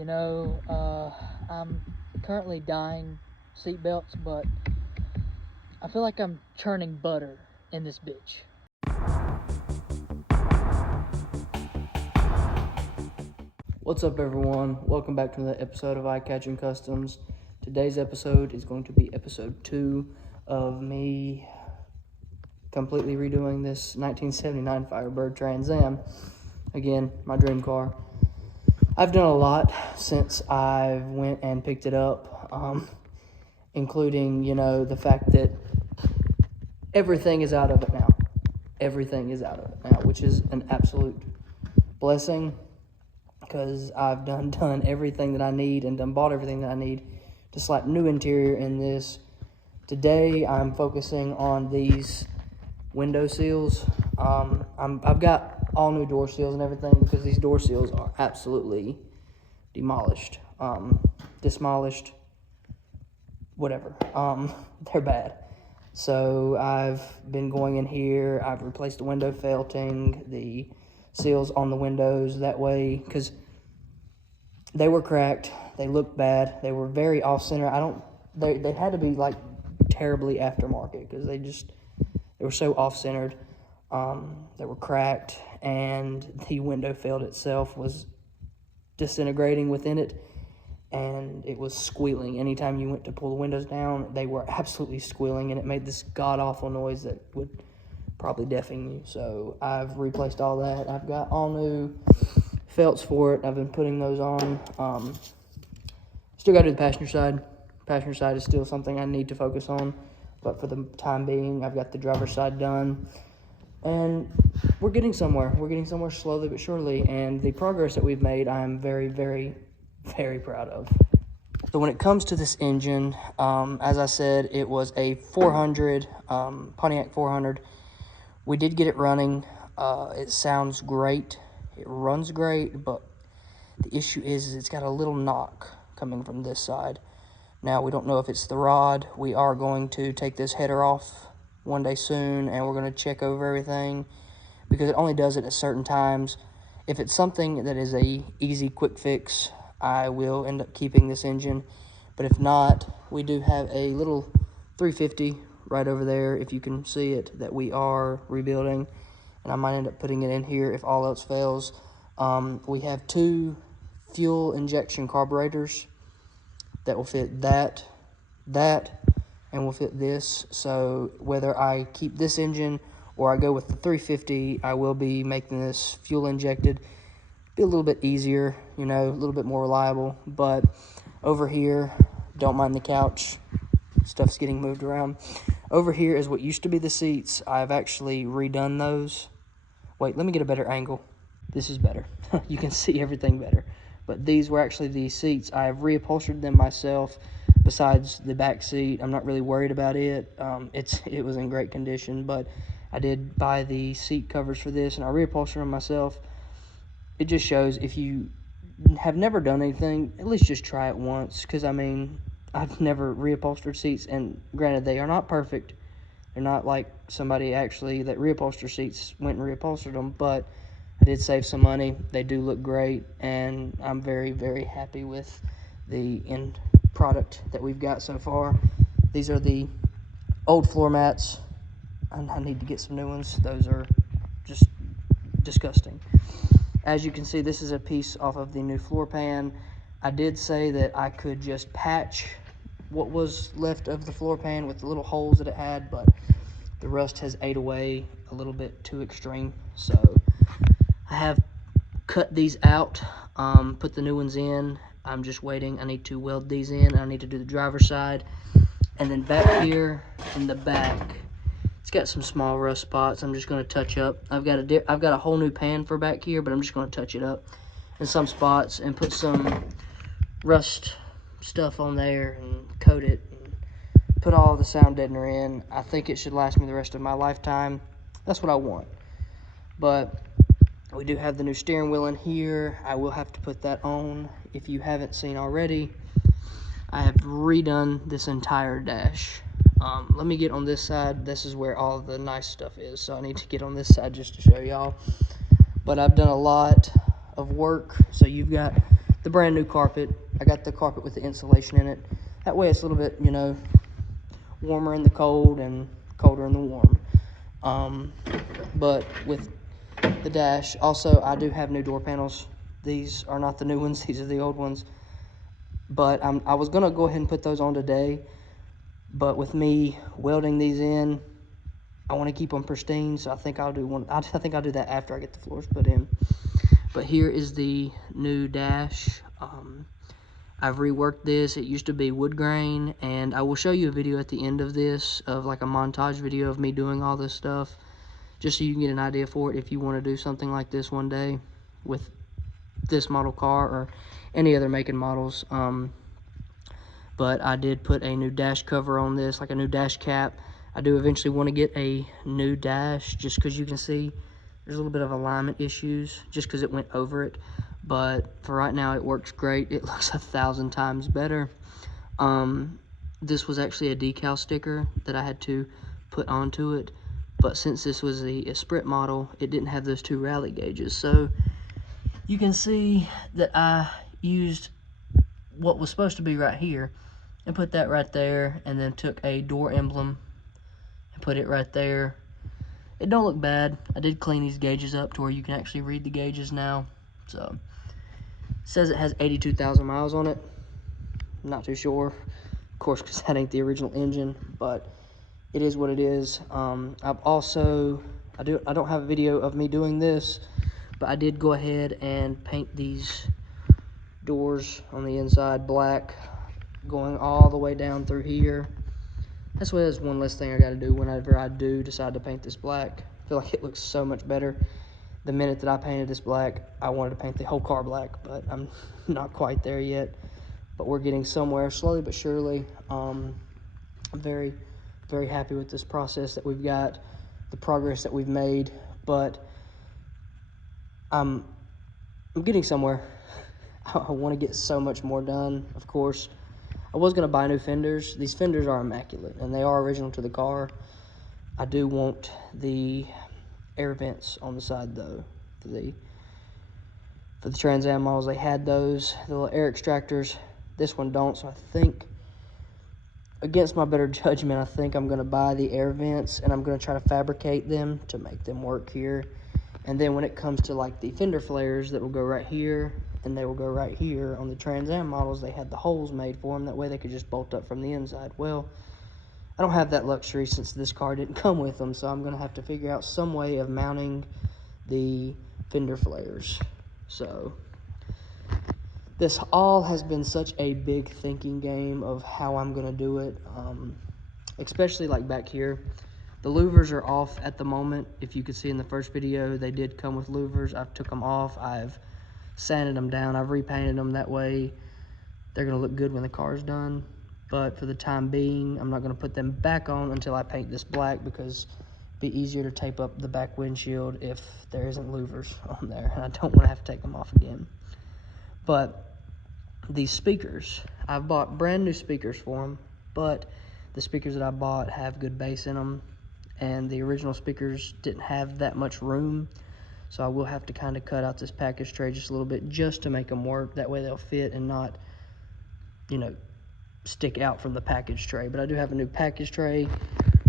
I'm currently dyeing seatbelts, but I feel like I'm churning butter in this bitch. What's up, everyone? Welcome back to another episode of Eye Catching Customs. Today's episode is going to be episode 2 of me completely redoing this 1979 Firebird Trans Am. Again, my dream car. I've done a lot since I went and picked it up, including, the fact that everything is out of it now. Everything is out of it now, which is an absolute blessing, because I've done everything that I need and bought everything that I need to slap new interior in this. Today, I'm focusing on these window seals. I've got all new door seals and everything, because these door seals are absolutely demolished, demolished, whatever. They're bad. So I've been going in here. I've replaced the window felting, the seals on the windows, that way, because they were cracked. They looked bad. They were very off-center. They had to be like terribly aftermarket, because they were so off-centered. They were cracked, and the window felt itself was disintegrating within it, and it was squealing. Anytime you went to pull the windows down, they were absolutely squealing, and it made this god-awful noise that would probably deafen you. So I've replaced all that. I've got all new felts for it. I've been putting those on. Still got to do the passenger side. Passenger side is still something I need to focus on, but for the time being, I've got the driver's side done, and we're getting somewhere. We're getting somewhere slowly but surely, and the progress that we've made, I'm very, very, very proud of. So when it comes to this engine, as I said, it was a 400, Pontiac 400. We did get it running. It sounds great. It runs great, but the issue is it's got a little knock coming from this side. Now, we don't know if it's the rod. We are going to take this header off one day soon, and we're going to check over everything, because it only does it at certain times. If it's something that is a easy, quick fix, I will end up keeping this engine. But if not, we do have a little 350 right over there, if you can see it, that we are rebuilding, and I might end up putting it in here if all else fails. We have 2 fuel injection carburetors that will fit that, and will fit this. So whether I keep this engine or I go with the 350, I will be making this fuel injected. Be a little bit easier, a little bit more reliable. But over here, don't mind the couch. Stuff's getting moved around. Over here is what used to be the seats. I've actually redone those. Wait, let me get a better angle. This is better. You can see everything better. But these were actually the seats. I have reupholstered them myself. Besides the back seat, I'm not really worried about it. It was in great condition, but I did buy the seat covers for this, and I reupholstered them myself. It just shows, if you have never done anything, at least just try it once, because I've never reupholstered seats, and granted, they are not perfect. They're not like somebody actually that reupholstered seats went and reupholstered them, but I did save some money. They do look great, and I'm very, very happy with the end product that we've got so far. These are the old floor mats. I need to get some new ones. Those are just disgusting. As you can see, this is a piece off of the new floor pan. I did say that I could just patch what was left of the floor pan with the little holes that it had, but the rust has ate away a little bit too extreme. So I have cut these out, put the new ones in. I'm just waiting. I need to weld these in. I need to do the driver's side. And then back here in the back, it's got some small rust spots I'm just going to touch up. I've got a whole new pan for back here, but I'm just going to touch it up in some spots and put some rust stuff on there and coat it and put all the sound deadener in. I think it should last me the rest of my lifetime. That's what I want. But we do have the new steering wheel in here. I will have to put that on. If you haven't seen already, I have redone this entire dash. Let me get on this side. This is where all the nice stuff is, so I need to get on this side just to show y'all. But I've done a lot of work. So you've got the brand new carpet. I got the carpet with the insulation in it. That way it's a little bit, you know, warmer in the cold and colder in the warm. But with the dash, also I do have new door panels. These are not the new ones, these are the old ones. But I was gonna go ahead and put those on today, but with me welding these in, I want to keep them pristine, so I think I'll do one. I think I'll do that after I get the floors put in. But here is the new dash. I've reworked this. It used to be wood grain, and I will show you a video at the end of this of like a montage video of me doing all this stuff, just so you can get an idea for it if you want to do something like this one day with this model car or any other make and models. But I did put a new dash cover on this, like a new dash cap. I do eventually want to get a new dash, just because you can see there's a little bit of alignment issues just because it went over it. But for right now, it works great. It looks 1,000 times better. This was actually a decal sticker that I had to put onto it. But since this was a Sprint model, it didn't have those 2 rally gauges. So you can see that I used what was supposed to be right here and put that right there, and then took a door emblem and put it right there. It don't look bad. I did clean these gauges up to where you can actually read the gauges now. So it says it has 82,000 miles on it. I'm not too sure, of course, because that ain't the original engine, but it is what it is. I've also, I don't have a video of me doing this, but I did go ahead and paint these doors on the inside black, going all the way down through here. That's one less thing I got to do whenever I do decide to paint this black. I feel like it looks so much better. The minute that I painted this black, I wanted to paint the whole car black, but I'm not quite there yet. But we're getting somewhere, slowly but surely. I'm very, very happy with this process that we've got, the progress that we've made, but I'm getting somewhere. I want to get so much more done, of course. I was going to buy new fenders. These fenders are immaculate, and they are original to the car. I do want the air vents on the side, though. For the Trans Am models, they had those, the little air extractors. This one don't, so I think, against my better judgment, I think I'm going to buy the air vents, and I'm going to try to fabricate them to make them work here. And then when it comes to, like, the fender flares that will go right here, and they will go right here on the Trans Am models, they had the holes made for them. That way they could just bolt up from the inside. Well, I don't have that luxury since this car didn't come with them, so I'm going to have to figure out some way of mounting the fender flares. So this all has been such a big thinking game of how I'm going to do it, especially like back here. The louvers are off at the moment. If you could see in the first video, they did come with louvers. I've took them off. I've sanded them down. I've repainted them. That way they're going to look good when the car's done. But for the time being, I'm not going to put them back on until I paint this black, because it'd be easier to tape up the back windshield if there isn't louvers on there, and I don't want to have to take them off again. But these speakers, I've bought brand new speakers for them, but the speakers that I bought have good bass in them, and the original speakers didn't have that much room, so I will have to kind of cut out this package tray just a little bit just to make them work. That way they'll fit and not, you know, stick out from the package tray. But I do have a new package tray.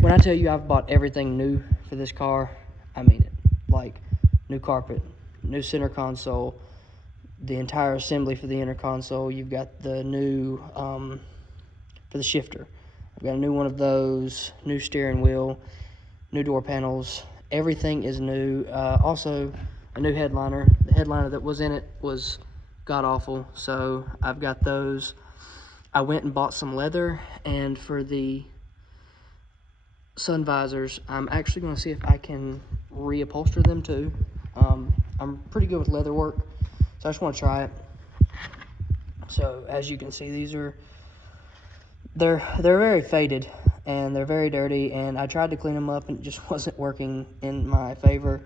When I tell you I've bought everything new for this car, I mean it. Like new carpet, new center console, the entire assembly for the inner console. You've got the new for the shifter, I've got a new one of those, new steering wheel, new door panels. Everything is new. Also a new headliner. The headliner that was in it was god awful, so I've got those. I went and bought some leather, and for the sun visors, I'm actually going to see if I can reupholster them too. I'm pretty good with leather work, so I just want to try it. So as you can see, these are they're very faded and they're very dirty, and I tried to clean them up and it just wasn't working in my favor.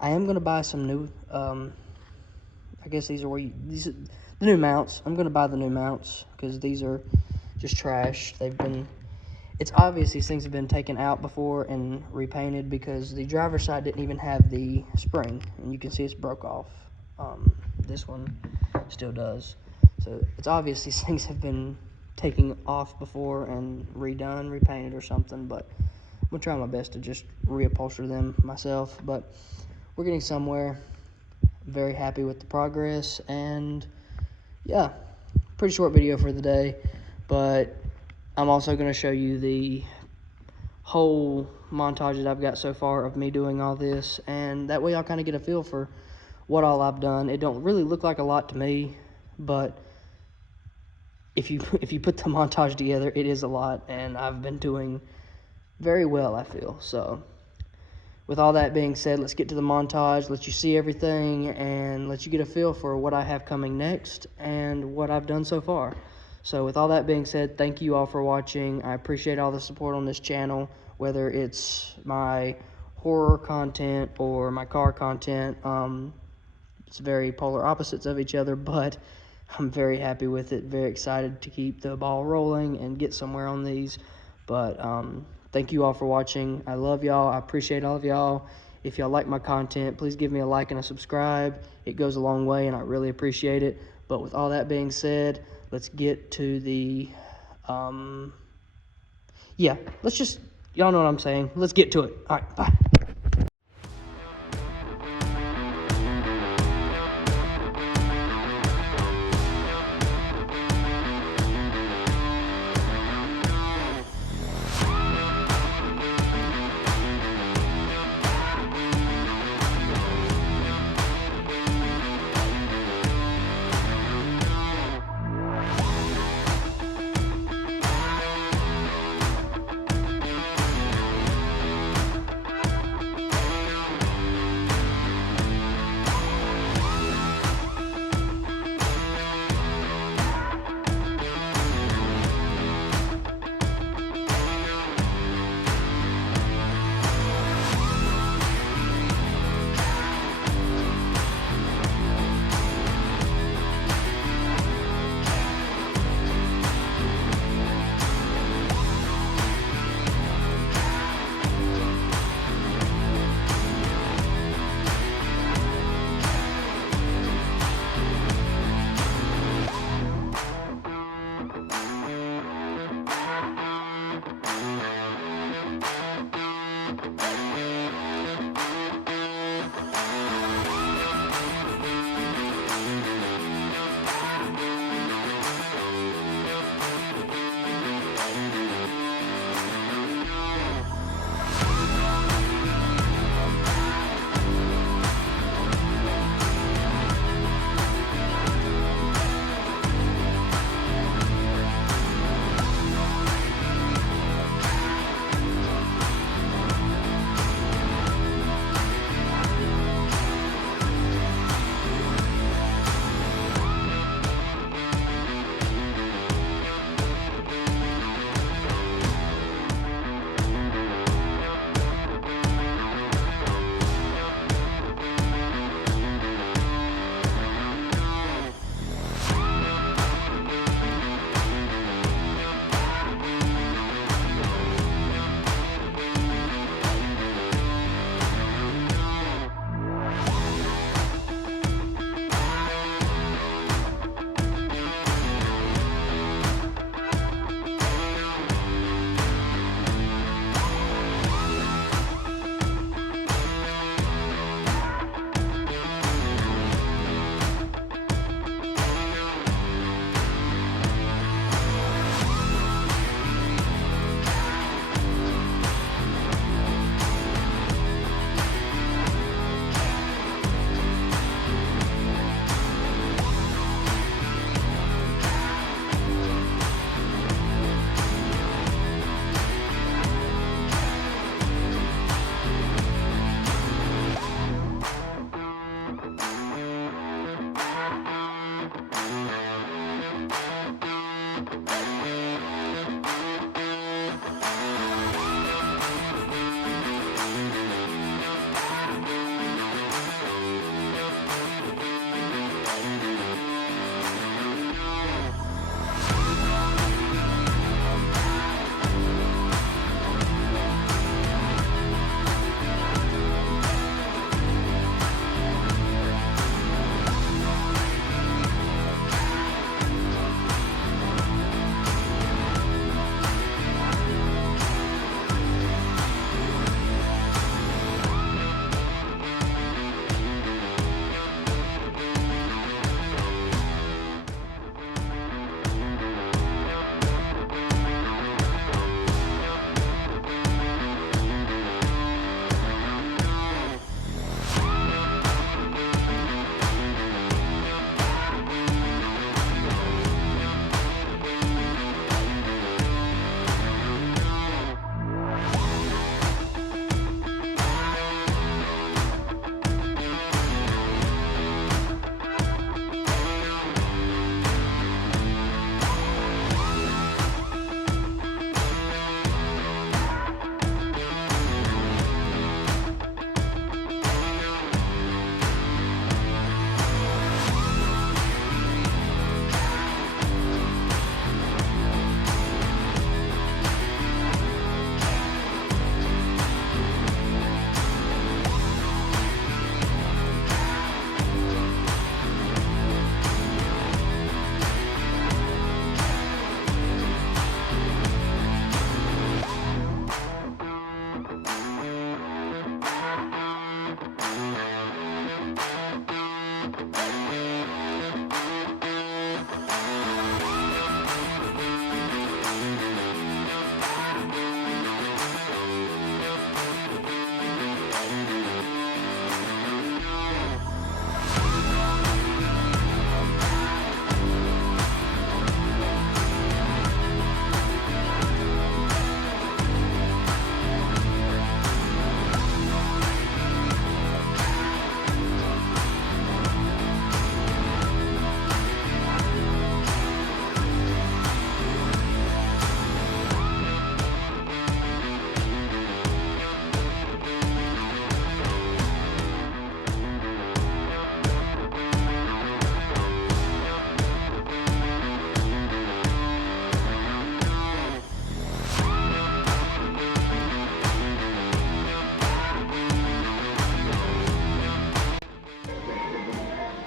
I am going to buy some new I guess these are the new mounts. I'm going to buy the new mounts because these are just trash. It's obvious these things have been taken out before and repainted, because the driver's side didn't even have the spring, and you can see it's broke off. This one still does. So it's obvious these things have been taken off before and redone, repainted or something, but I'm going to try my best to just reupholster them myself. But we're getting somewhere. I'm very happy with the progress, and yeah, pretty short video for the day, but I'm also going to show you the whole montage that I've got so far of me doing all this, and that way I'll kind of get a feel for what all I've done. It don't really look like a lot to me, but if you put the montage together, it is a lot, and I've been doing very well, I feel. So with all that being said, let's get to the montage, let you see everything, and let you get a feel for what I have coming next and what I've done so far. So with all that being said, thank you all for watching. I appreciate all the support on this channel, whether it's my horror content or my car content. It's very polar opposites of each other, but I'm very happy with it, very excited to keep the ball rolling and get somewhere on these. But thank you all for watching. I love y'all. I appreciate all of y'all. If y'all like my content, please give me a like and a subscribe. It goes a long way, and I really appreciate it. But with all that being said, let's get to the, let's just, y'all know what I'm saying. Let's get to it. All right, bye.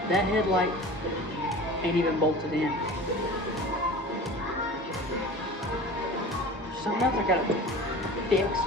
That headlight ain't even bolted in. Something else I gotta fix.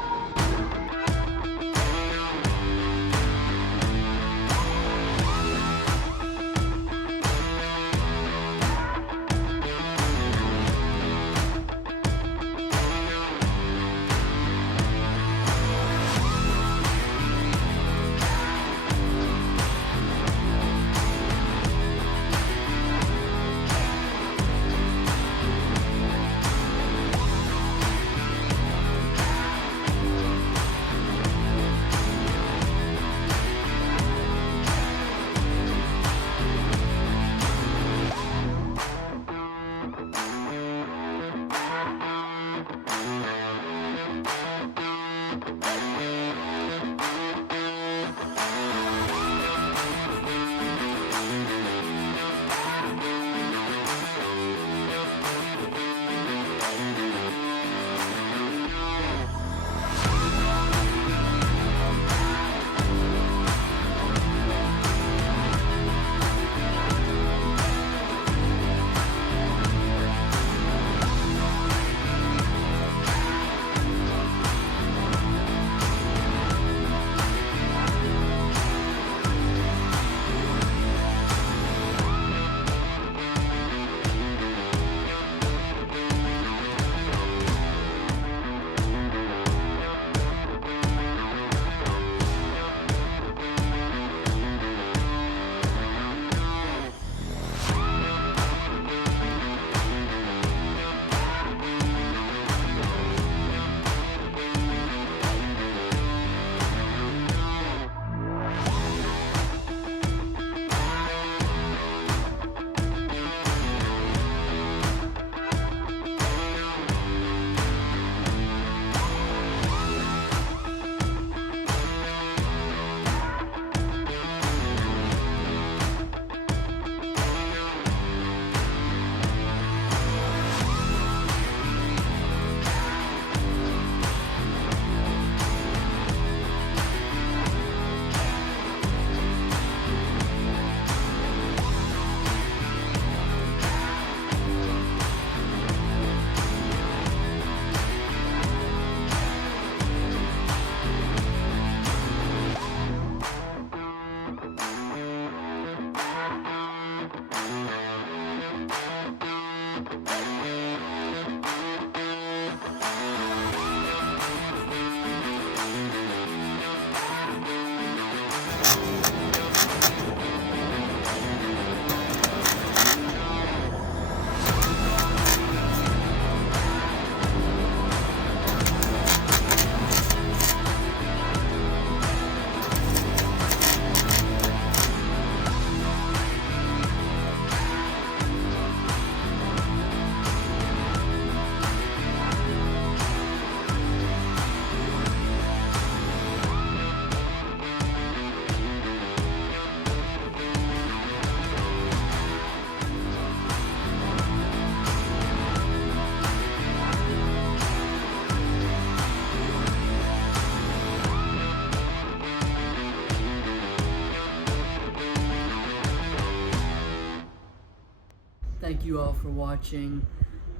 Thank you all for watching.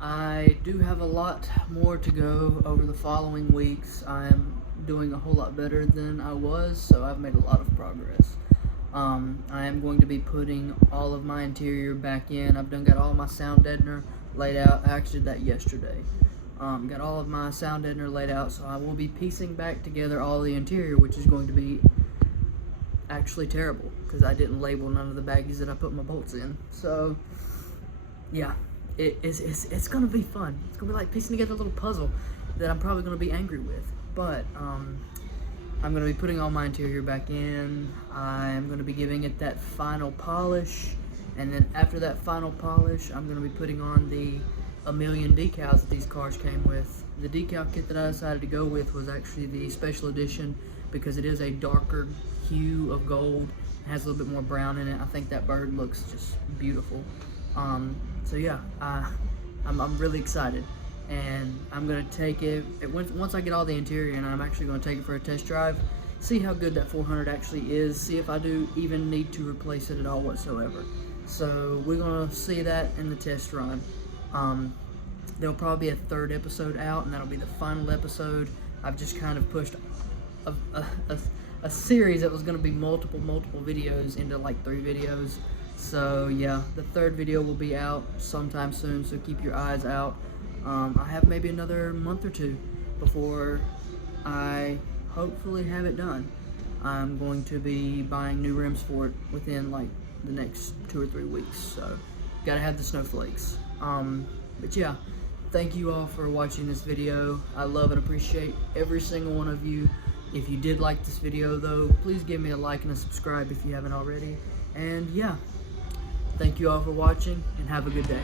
I do have a lot more to go over the following weeks. I am doing a whole lot better than I was, so I've made a lot of progress. I am going to be putting all of my interior back in. I've got all my sound deadener laid out. I actually did that yesterday. Got all of my sound deadener laid out, so I will be piecing back together all the interior, which is going to be actually terrible because I didn't label none of the baggies that I put my bolts in. So yeah, it's gonna be fun. It's gonna be like piecing together a little puzzle that I'm probably gonna be angry with, but I'm going to be putting all my interior back in. I'm going to be giving it that final polish, and then after that final polish, I'm going to be putting on the a million decals that these cars came with. The decal kit that I decided to go with was actually the special edition because it is a darker hue of gold. It has a little bit more brown in it. I think that bird looks just beautiful. So yeah, I'm really excited. And I'm going to take it, once I get all the interior in, I'm actually going to take it for a test drive, see how good that 400 actually is, see if I do even need to replace it at all whatsoever. So we're going to see that in the test run. There'll probably be a third episode out, and that'll be the final episode. I've just kind of pushed a series that was going to be multiple videos into like 3 videos. So yeah, the third video will be out sometime soon, so keep your eyes out. I have maybe another month or 2 before I hopefully have it done. I'm going to be buying new rims for it within like the next 2 or 3 weeks, so gotta have the snowflakes. But yeah, thank you all for watching this video. I love and appreciate every single one of you. If you did like this video though, please give me a like and a subscribe if you haven't already. And yeah, thank you all for watching and have a good day.